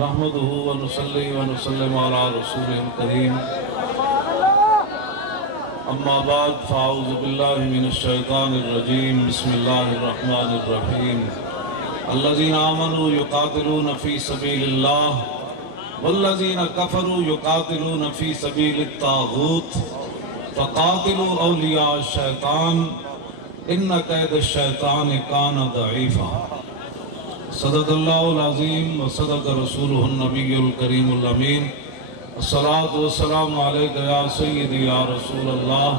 نحمده ونصلي ونسلم على رسوله الكريم اما بعد فاعوذ بالله من الشيطان الرجيم بسم الله الرحمن الرحيم الذين آمنوا يقاتلون في سبيل الله والذين كفروا يقاتلون في سبيل الطاغوت فقاتلوا أولياء الشيطان إن كيد الشيطان كان ضعيفا صدق اللہ العظیم وصدق رسولہ النبی الکریم الامین الصلاة والسلام علیکہ یا سیدی یا رسول اللہ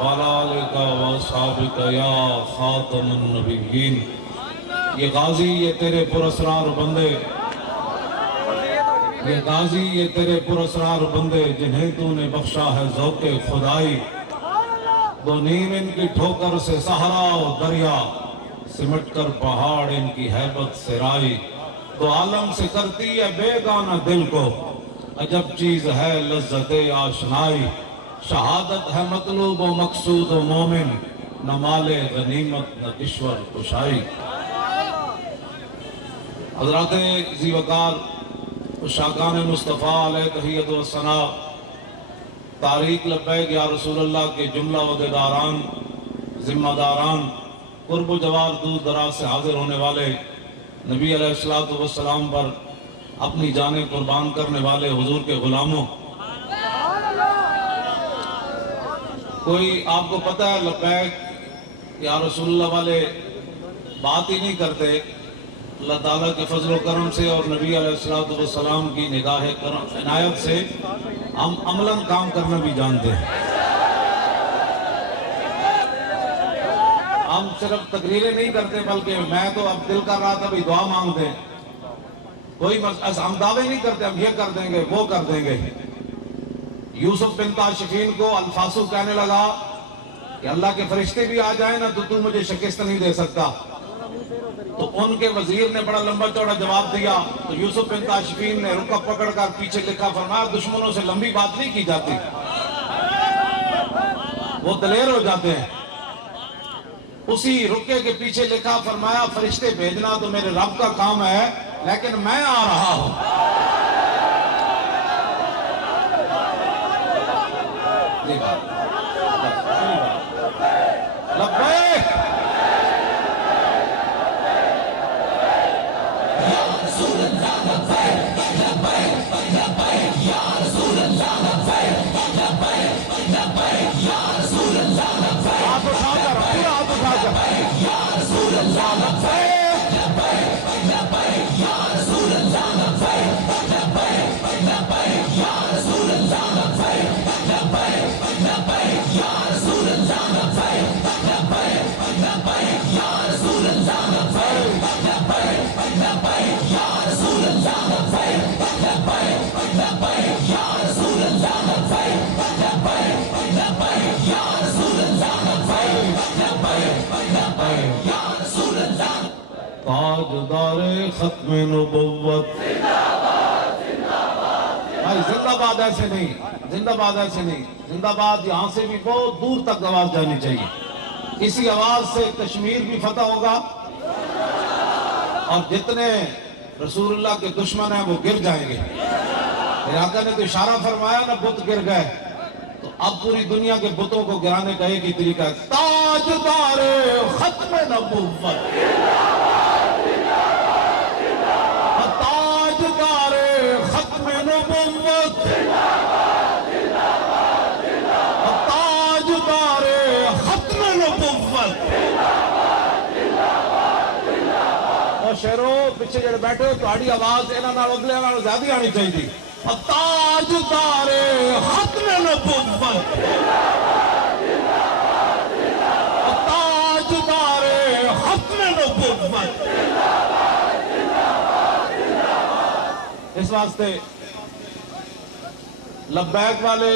وعلی آلک واصحابک یا خاتم النبیین۔ یہ غازی یہ تیرے پراسرار بندے، یہ غازی یہ تیرے پراسرار بندے جنہیں تو نے بخشا ہے ذوق خدائی، دو نیم ان کی ٹھوکر سے صحرا و دریا، سمٹ کر پہاڑ ان کی ہیبت سے رائی، تو عالم سے کرتی ہے بے گانہ دل کو، عجب چیز ہے لذت آشنائی، شہادت ہے مطلوب و مقصود و مومن، نہ مال غنیمت نہ کشور کشائی۔ حضرات ذی وقار شاکان مصطفیٰ علیہ تحیت و ثنا، تاریخ لبیک یا رسول اللہ کے جملہ عہدیداران، ذمہ داران، قرب و جوار دور دراز سے حاضر ہونے والے، نبی علیہ السلام پر اپنی جانیں قربان کرنے والے حضور کے غلاموں، کوئی آپ کو پتہ ہے لبیک یا رسول اللہ والے بات ہی نہیں کرتے، اللہ تعالیٰ کے فضل و کرم سے اور نبی علیہ السلام کی نگاہ عنایت سے ہم عملاً کام کرنا بھی جانتے ہیں۔ ہم صرف تقریریں نہیں کرتے بلکہ میں تو اب دل کر رہا تھا بھی دعا مانگ دیں، کوئی ہم دعوے نہیں کرتے، ہم یہ کر دیں گے وہ کر دیں گے۔ یوسف بن تاشفین کو الفاسو کہنے لگا کہ اللہ کے فرشتے بھی آ جائیں نا تو مجھے شکست نہیں دے سکتا، تو ان کے وزیر نے بڑا لمبا چوڑا جواب دیا، تو یوسف بن تاشفین نے رکا پکڑ کر پیچھے لکھا، فرمایا دشمنوں سے لمبی بات نہیں کی جاتی، وہ دلیر ہو جاتے ہیں۔ اسی رکے کے پیچھے لکھا، فرمایا فرشتے بھیجنا تو میرے رب کا کام ہے لیکن میں آ رہا ہوں۔ لبیک یا رسول اللہ لبیک لبیک لبیک یا رسول اللہ لبیک لبیک لبیک یا رسول اللہ لبیک، ہاتھ اٹھا کر پورا ہاتھ اٹھا کر یا رسول اللہ لبیک لبیک لبیک یا رسول اللہ لبیک لبیک لبیک یا رسول اللہ لبیک لبیک لبیک یا رسول اللہ لبیک لبیک لبیک یا رسول اللہ لبیک لبیک لبیک یا رسول اللہ لبیک لبیک لبیک یا رسول اللہ لبیک لبیک لبیک یا رسول اللہ لبیک لبیک لبیک یا رسول اللہ۔ تاجدار ختم نبوت بھائی زندہ باد ایسے نہیں، زندہ باد ایسے نہیں، زندہ باد یہاں سے بھی بہت دور تک آواز جانی چاہیے، اسی آواز سے کشمیر بھی فتح ہوگا اور جتنے رسول اللہ کے دشمن ہیں وہ گر جائیں گے۔ میرے آقا نے تو اشارہ فرمایا نا بت گر گئے، تو اب پوری دنیا کے بتوں کو گرانے کا ایک ہی طریقہ ہے، تاجدار ختم نبوت، تاجدار ختم نبوت، تاجدار ختم نبوت۔ اور شہروں پیچھے جڑے بیٹھے ہو تہاڈی آواز انہاں نال اگلے نال زیادہ آنی چاہیے، تاجدار ختم نبوت، تاجدار ختم نبوت۔ اس واسطے لبیک والے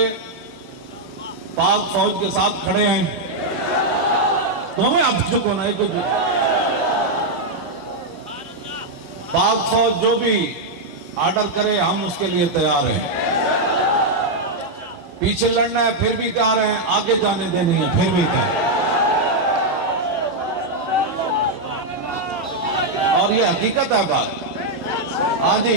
پاک فوج کے ساتھ کھڑے ہیں، تو ہمیں اب چکو نا، ایک پاک فوج جو بھی آرڈر کرے ہم اس کے لیے تیار ہیں، پیچھے لڑنا ہے پھر بھی تیار ہیں، آگے جانے دینی ہے پھر بھی تیار ہیں، اور یہ حقیقت ہے بات۔ ہاں جی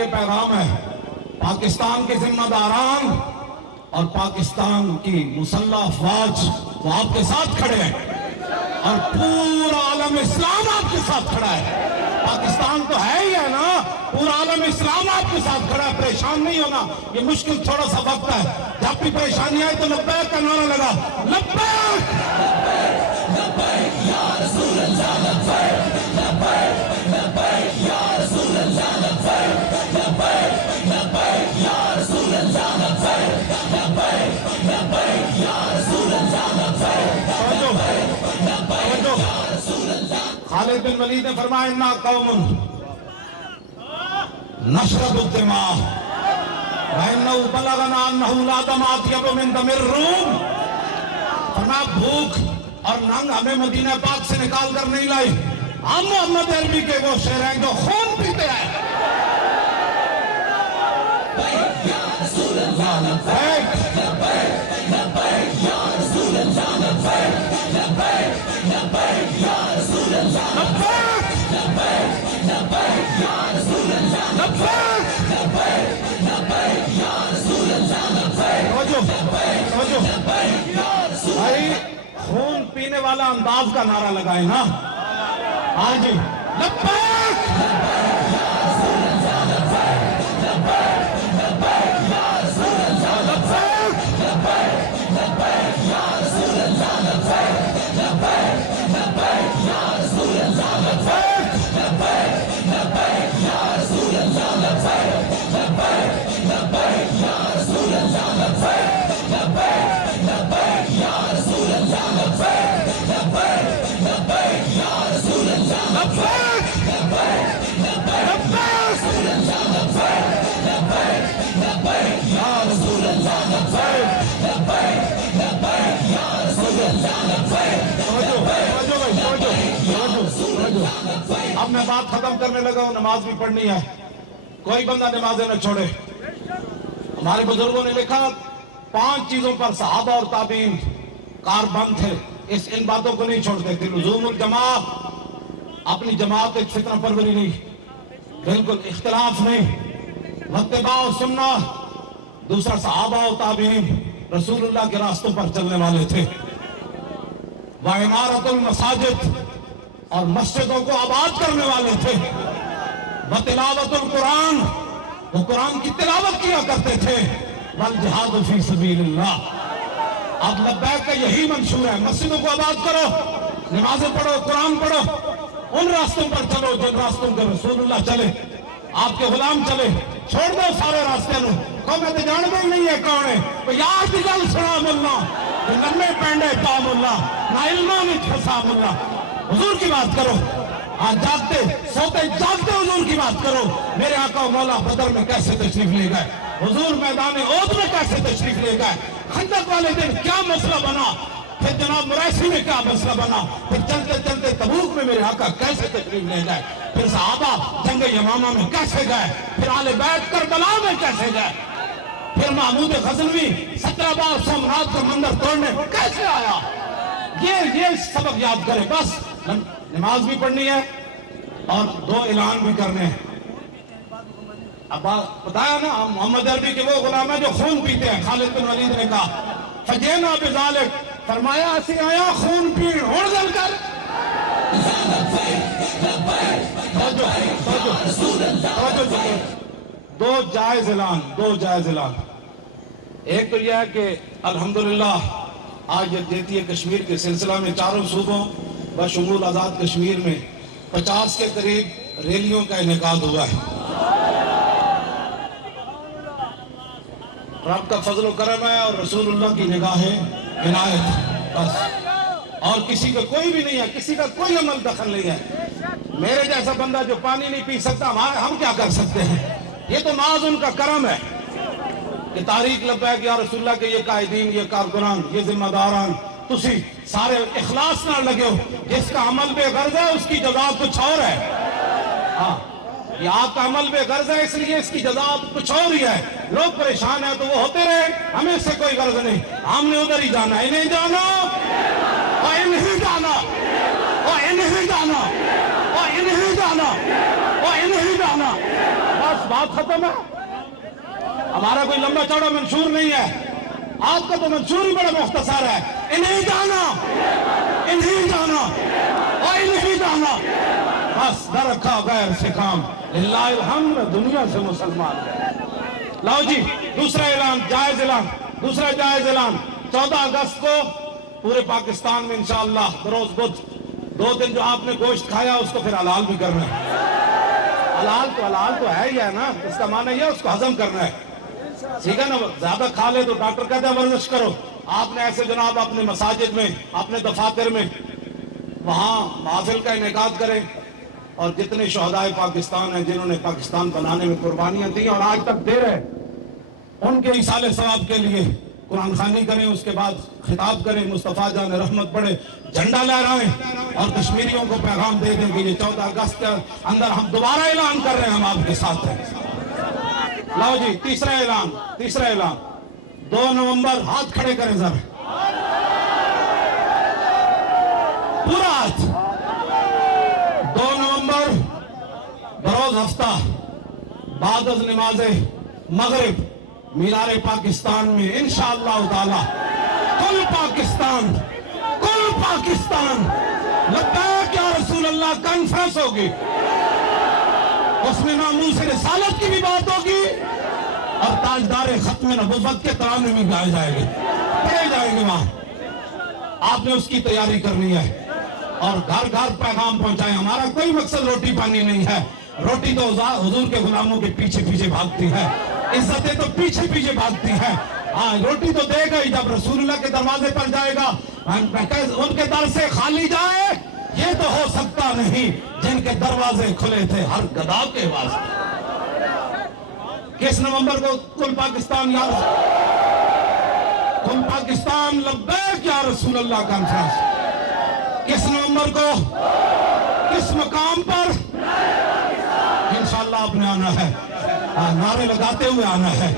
یہ پیغام ہے، پاکستان کے ذمہ داران اور پاکستان کی مسلح افواج وہ آپ کے ساتھ کھڑے ہیں، اور پورا عالم اسلام آپ کے ساتھ کھڑا ہے۔ پاکستان تو ہے ہی ہے نا، پورا عالم اسلام آپ کے ساتھ کھڑا ہے، پریشان نہیں ہونا، یہ مشکل تھوڑا سا وقت ہے، جب بھی پریشانی آئے تو لبیک کا نعرہ لگا، لبیک لبیک یا رسول اللہ، لبیک لبیک لبیک یا رسول اللہ، لبیک لبیک لبیک یا رسول اللہ، لبیک لبیک لبیک یا رسول اللہ، لبیک لبیک یا رسول اللہ۔ خالد بن ولید نے فرمایا انا قوم نشرب الدماء وانه بلغنا انه لا دم اطيب من دم الروم۔ فرمایا بھوک اور ننگ ہمیں مدینہ پاک سے نکال کر نہیں لائی، ہم محمد عربی کے وہ شیر ہیں جو خون پیتے ہیں۔ لبیک یا رسول اللہ، لبیک لبیک لبیک یا رسول اللہ، لبیک لبیک لبیک یا رسول اللہ، لبیک لبیک لبیک یا رسول اللہ، لبیک لبیک لبیک یا رسول اللہ، لبیک لبیک لبیک یا رسول اللہ۔ بھائی خون پینے والا انداز کا نعرہ لگائے نا، ہاں جی، لبیک لبیک یا رسول اللہ، لبیک لبیک لبیک یا رسول اللہ، لبیک لبیک لبیک یا رسول اللہ، لبیک لبیک لبیک یا رسول اللہ، لبیک لبیک لبیک یا رسول اللہ، لبیک لبیک لبیک یا رسول اللہ، لبیک لبیک لبیک یا رسول اللہ، لبیک لبیک لبیک یا رسول اللہ، لبیک لبیک لبیک یا رسول اللہ، لبیک لبیک لبیک یا رسول اللہ، لبیک لبیک یا رسول اللہ۔ اب میں بات ختم کرنے لگا ہوں، نماز بھی پڑھنی ہے، کوئی بندہ نمازیں نہ چھوڑے۔ ہمارے بزرگوں نے لکھا 5 چیزوں پر صحابہ اور تابعین کاربند تھے، ان باتوں کو نہیں چھوڑتے تھے۔ لزوم الجماع، اپنی جماعت ایک فتنہ پروری نہیں، بالکل اختلاف نہیں، واتباع سنہ، دوسرا صحابہ و تابعین رسول اللہ کے راستوں پر چلنے والے تھے، وعمارت المساجد، اور مسجدوں کو آباد کرنے والے تھے، وتلاوت القرآن، وہ قرآن کی تلاوت کیا کرتے تھے، والجہاد فی سبیل اللہ۔ اب لبیک کا یہی منشور ہے، مسجدوں کو آباد کرو، نمازیں پڑھو، قرآن پڑھو، ان راستوں پر چلو جن راستوں کے رسول اللہ چلے، آپ کے غلام چلے، چھوڑ دو سارے راستے نو، میں تو جانتے ہی نہیں ہے کون ہے، تو یاد کی گل سنا ملا، لمے پینڈے پا ملا، نہ علمہ میں پھنسا ملا۔ حضور کی بات کرو، جاگتے سوتے جاگتے حضور کی بات کرو۔ میرے آقا و مولا بدر میں کیسے تشریف لے گئے، حضور میدان احد میں کیسے تشریف لے گئے، خندق والے دن کیا مسئلہ بنا، پھر جناب مریسی میں کیا مسئلہ بنا، پھر چلتے چلتے تبوک میں میرے آقا کیسے تشریف لے گئے، پھر صحابہ جنگ یمامہ میں کیسے گئے، پھر آل بیت کربلا میں کیسے گئے، پھر محمود غزنوی 17 بار سومنات کا مندر توڑنے کیسے آیا۔ یہ سبق یاد کریں، بس نماز بھی پڑھنی ہے اور 2 اعلان بھی کرنے ہیں۔ اب بتایا نا، محمد عربی کے وہ غلام ہیں جو خون پیتے ہیں۔ خالد بن ولید نے کہا فجینا بذالک، فرمایا اسی آیا خون پین ہون دل کر۔ 2 جائز اعلان۔ ایک تو یہ ہے کہ الحمدللہ آج جیتی کشمیر کے سلسلہ میں 4 صوبوں بشمول آزاد کشمیر میں 50 کے قریب ریلیوں کا انعقاد ہوا ہے۔ رب کا فضل و کرم ہے اور رسول اللہ کی نگاہ عنایت، بس، اور کسی کا کوئی بھی نہیں ہے، کسی کا کوئی عمل دخل نہیں ہے۔ میرے جیسا بندہ جو پانی نہیں پی سکتا، ہم کیا کر سکتے ہیں؟ یہ تو ناز ان کا کرم ہے کہ تاریخ لبیک یا رسول اللہ کے یہ قائدین، یہ کارکنان، یہ ذمہ داران، تسی سارے اخلاص نہ لگے ہو۔ جس کا عمل بے غرض ہے اس کی جزا کچھ اور ہے۔ ہاں، یہ آپ کا عمل بے غرض ہے، اس لیے اس کی جزا کچھ اور ہی ہے۔ لوگ پریشان ہیں تو وہ ہوتے رہے، ہمیں اس سے کوئی غرض نہیں، ہم نے ادھر ہی جانا ہے، انہیں جانا اور انہیں جانا اور انہیں جانا اور انہیں جانا اور انہیں جانا، بس بات ختم ہے. ہمارا کوئی لمبا چوڑا منشور نہیں ہے, آپ کا تو منشور ہی بڑا مختصر ہے. انہیں جانا, انہیں جانا اور انہیں جانا, بس نہ رکھا غیر سے کام. للہ الحمد, دنیا سے مسلمان ہے. لاؤ جی دوسرا اعلان, جائز اعلان, دوسرا جائز اعلان. 14 اگست کو پورے پاکستان میں انشاءاللہ بروز بدھ 2 دن جو آپ نے گوشت کھایا اس کو پھر حلال بھی کرنا ہے. حلال تو ہے ہی ہے نا, اس کا معنی یہ ہے اس کو ہضم کرنا ہے. ٹھیک ہے نا, زیادہ کھا لے تو ڈاکٹر کہتے ہیں ورزش کرو. آپ نے ایسے جناب اپنے مساجد میں, اپنے دفاتر میں وہاں محافل کا انعقاد کریں, اور جتنے شہدائے پاکستان ہیں جنہوں نے پاکستان بنانے میں قربانیاں دی اور آج تک دے رہے, ان کے ایصال ثواب کے لیے قرآن خوانی کریں, اس کے بعد خطاب کریں, مصطفیٰ جان رحمت پڑھیں, جھنڈا لہرائیں اور کشمیریوں کو پیغام دے دیں کہ یہ 14 اگست کے اندر ہم دوبارہ اعلان کر رہے ہیں ہم آپ کے ساتھ ہیں. لاؤ جی تیسرا اعلان 2 نومبر, ہاتھ کھڑے کریں ذرا, پورا ہاتھ. 2 نومبر بروز ہفتہ بعد از نماز مغرب مینار پاکستان میں انشاءاللہ تعالی کل پاکستان لبیک یا رسول اللہ کانفرنس ہوگی. اس میں ناموس رسالت کی بھی بات ہوگی اور تاجدار ختم نبوت کے ترانے میں گائے جائے گے, پڑھے جائیں گے وہاں. آپ نے اس کی تیاری کرنی ہے اور گھر گھر پیغام پہنچائیں. ہمارا کوئی مقصد روٹی پانی نہیں ہے, روٹی تو حضور کے غلاموں کے پیچھے پیچھے بھاگتی ہے, عزتیں تو پیچھے پیچھے بھاگتی ہیں. ہاں روٹی تو دے گا ہی جب رسول اللہ کے دروازے پر جائے گا. ان کے در سے خالی جائے یہ تو ہو سکتا نہیں جن کے دروازے کھلے تھے ہر گدا کے واسطے. کس نومبر کو کل پاکستان لبیک یا رسول اللہ کانفرنس, کس نومبر کو, کس مقام پر, انشاءاللہ آپ نے آنا ہے, نعرے لگاتے ہوئے آنا ہے.